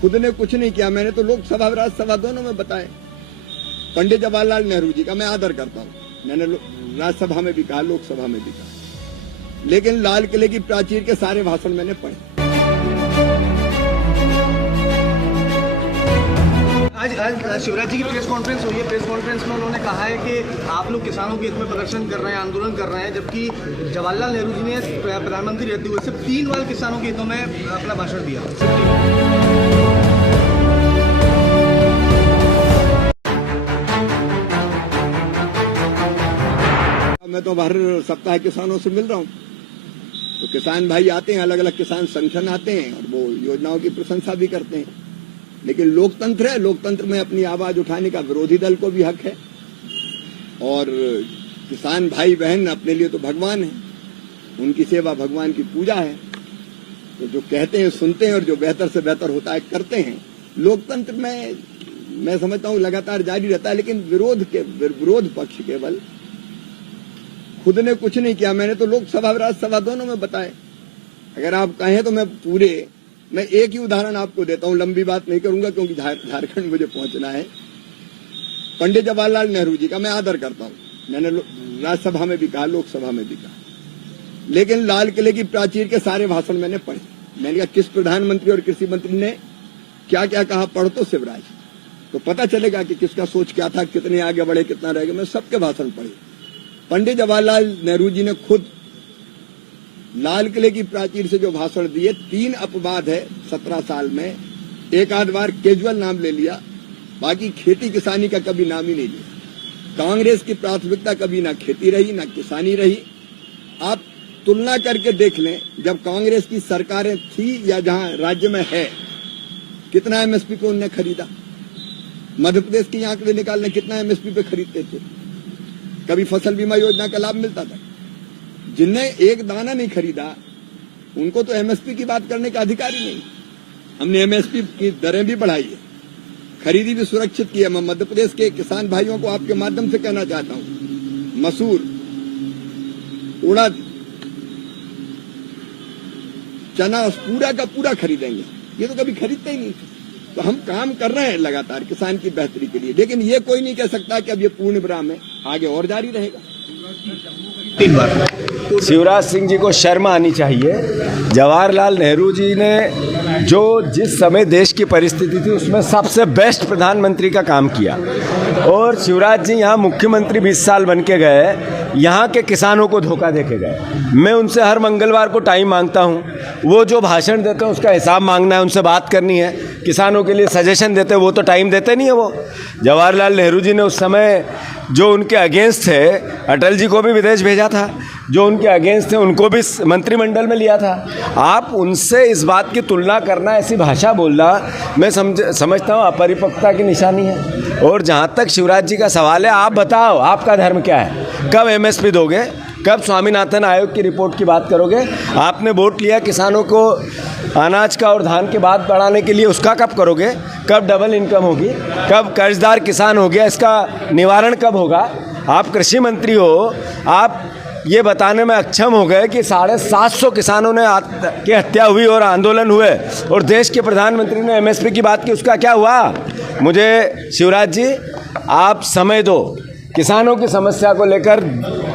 खुद ने कुछ नहीं किया। मैंने तो लोकसभा और राज्यसभा दोनों में बताए। पंडित जवाहरलाल नेहरू जी का मैं आदर करता हूँ, मैंने राज्यसभा में भी कहा, लोकसभा में भी कहा, लेकिन लाल किले की प्राचीर के सारे भाषण मैंने पढ़े। आज शिवराज जी की प्रेस कॉन्फ्रेंस हुई है। प्रेस कॉन्फ्रेंस में उन्होंने कहा है कि आप लोग किसानों के हित में प्रदर्शन कर रहे हैं, आंदोलन कर रहे हैं, जबकि जवाहरलाल नेहरू जी ने प्रधानमंत्री रहते हुए सिर्फ 3 बार किसानों के हितों में अपना भाषण दिया। मैं तो हर सप्ताह किसानों से मिल रहा हूँ, तो किसान भाई आते हैं, अलग अलग किसान संगठन आते हैं और वो योजनाओं की प्रशंसा भी करते हैं। लेकिन लोकतंत्र है, लोकतंत्र में अपनी आवाज उठाने का विरोधी दल को भी हक है। और किसान भाई बहन अपने लिए तो भगवान है, उनकी सेवा भगवान की पूजा है। तो जो कहते हैं सुनते हैं और जो बेहतर से बेहतर होता है करते हैं। लोकतंत्र में मैं समझता हूँ लगातार जारी रहता है, लेकिन विरोध पक्ष केवल खुद ने कुछ नहीं किया। मैंने तो लोकसभा और राज्यसभा दोनों में बताए। अगर आप कहें तो मैं एक ही उदाहरण आपको देता हूं, लंबी बात नहीं करूंगा क्योंकि झारखंड मुझे पहुंचना है। पंडित जवाहरलाल नेहरू जी का मैं आदर करता हूं, मैंने राज्यसभा में भी कहा, लोकसभा में भी कहा, लेकिन लाल किले की प्राचीर के सारे भाषण मैंने पढ़े। मैंने कहा किस प्रधानमंत्री और कृषि मंत्री ने क्या क्या कहा, पढ़ तो शिवराज, तो पता चलेगा कि किसका सोच क्या था, कितने आगे बढ़े, कितना रह गए। मैं सबके भाषण पढ़े। पंडित जवाहरलाल नेहरू जी ने खुद लाल किले की प्राचीर से जो भाषण दिए, 3 अपवाद है 17 साल में। एक आध बार केजुअल नाम ले लिया, बाकी खेती किसानी का कभी नाम ही नहीं लिया। कांग्रेस की प्राथमिकता कभी ना खेती रही ना किसानी रही। आप तुलना करके देख लें, जब कांग्रेस की सरकारें थी या जहां राज्य में है, कितना एमएसपी पे उनने खरीदा। मध्य प्रदेश के आंकड़े निकालने कितना एमएसपी पे खरीदते थे। कभी फसल बीमा योजना का लाभ मिलता था। जिनने एक दाना नहीं खरीदा उनको तो एमएसपी की बात करने का अधिकार ही नहीं। हमने एमएसपी की दरें भी बढ़ाई है, खरीदी भी सुरक्षित की है। मैं मध्य प्रदेश के किसान भाइयों को आपके माध्यम से कहना चाहता हूं, मसूर, उड़द, चना पूरा का पूरा खरीदेंगे। ये तो कभी खरीदते ही नहीं थे। तो हम काम कर रहे हैं लगातार किसान की बेहतरी के लिए, लेकिन ये कोई नहीं कह सकता कि अब ये पूर्ण विराम है, आगे और जारी रहेगा। 3 बार शिवराज सिंह जी को शर्म आनी चाहिए। जवाहरलाल नेहरू जी ने जो जिस समय देश की परिस्थिति थी उसमें सबसे बेस्ट प्रधानमंत्री का काम किया, और शिवराज जी यहाँ मुख्यमंत्री 20 साल बन के गए, यहाँ के किसानों को धोखा दे के गए। मैं उनसे हर मंगलवार को टाइम मांगता हूँ, वो जो भाषण देते हैं उसका हिसाब मांगना है, उनसे बात करनी है। किसानों के लिए सजेशन देते हैं, वो तो टाइम देते नहीं है। वो जवाहरलाल नेहरू जी ने उस समय जो उनके अगेंस्ट थे, अटल जी को भी विदेश भेजा था, जो उनके अगेंस्ट थे उनको भी मंत्रिमंडल में लिया था। आप उनसे इस बात की तुलना करना, ऐसी भाषा बोलना, मैं समझता हूँ अपरिपक्वता की निशानी है। और जहाँ तक शिवराज जी का सवाल है, आप बताओ आपका धर्म क्या है? कब एमएसपी दोगे? कब स्वामीनाथन आयोग की रिपोर्ट की बात करोगे? आपने वोट लिया किसानों को अनाज का और धान के बाद बढ़ाने के लिए, उसका कब करोगे? कब डबल इनकम होगी? कब कर्जदार किसान हो गया, इसका निवारण कब होगा? आप कृषि मंत्री हो, आप ये बताने में अक्षम हो गए कि 750 किसानों ने की हत्या हुई और आंदोलन हुए, और देश के प्रधानमंत्री ने एमएसपी की बात की, उसका क्या हुआ? मुझे शिवराज जी आप समय दो। किसानों की समस्या को लेकर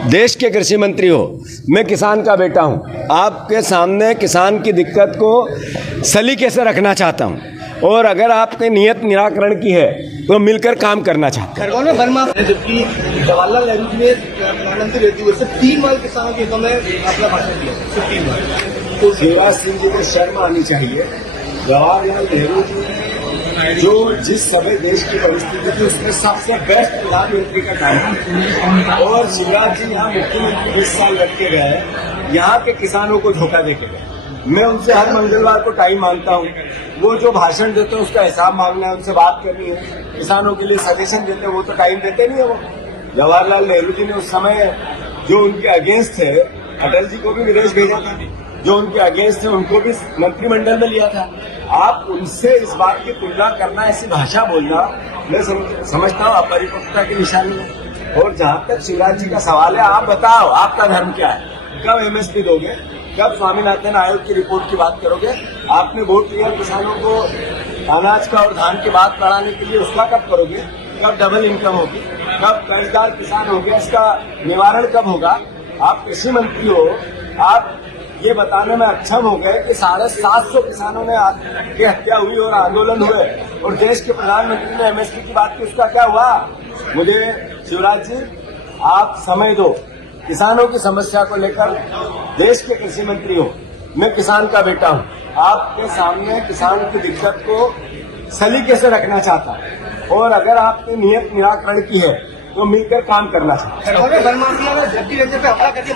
देश के कृषि मंत्री हो, मैं किसान का बेटा हूं, आपके सामने किसान की दिक्कत को सलीके से रखना चाहता हूं, और अगर आपके नियत निराकरण की है तो मिलकर काम करना चाहते हैं। खरगोन में वन माफ है, जबकि जवाहरलाल नेहरू जी ने प्रधानमंत्री रहते हुए सिर्फ 3 बार किसानों के हितों में अपना भाषण दिया, सिर्फ 3 बार। तो शिवराज सिंह जी को शर्म आनी चाहिए। जवाहरलाल नेहरू जी ने जो जिस समय देश की परिस्थिति थी उसमें सबसे बेस्ट प्रधानमंत्री का काम किया, और शिवराज जी यहाँ मुख्यमंत्री 20 साल रख के गए, यहाँ के किसानों को धोखा दे के गए। मैं उनसे हर मंगलवार को टाइम मांगता हूँ, वो जो भाषण देते हैं उसका हिसाब मांगना है, उनसे बात करनी है। किसानों के लिए सजेशन देते हैं, वो तो टाइम देते नहीं है। वो जवाहरलाल नेहरू जी ने उस समय जो उनके अगेंस्ट थे, अटल जी को भी विदेश भेजा था, जो उनके अगेंस्ट थे उनको भी मंत्रिमंडल में लिया था। आप उनसे इस बात की तुलना करना, ऐसी भाषा बोलना, मैं समझता हूँ अपरिपक्वता की निशानी है। और जहाँ तक शिवराज जी का सवाल है, आप बताओ आपका धर्म क्या है? कब एमएसपी दोगे? कब स्वामीनाथन आयोग की रिपोर्ट की बात करोगे? आपने वोट लिया किसानों को अनाज का और धान की बात बढ़ाने के लिए उसका कब करोगे? कब डबल इनकम होगी? कब कर्जदार किसान हो गया, इसका निवारण कब होगा? आप कृषि मंत्री हो, आप ये बताने में अक्षम हो गए कि 750 किसानों ने की हत्या हुई और आंदोलन हुए और देश के प्रधानमंत्री ने एमएसपी की बात की, उसका क्या हुआ? मुझे शिवराज जी आप समय दो, किसानों की समस्या को लेकर देश के कृषि मंत्री हो, मैं किसान का बेटा हूं, आपके सामने किसान की दिक्कत को सलीके से रखना चाहता हूं और अगर आपकी नियत निराकरण की है तो मिलकर काम करना चाहता हूं। वन माफिया में झपटी वजह पे हमला करके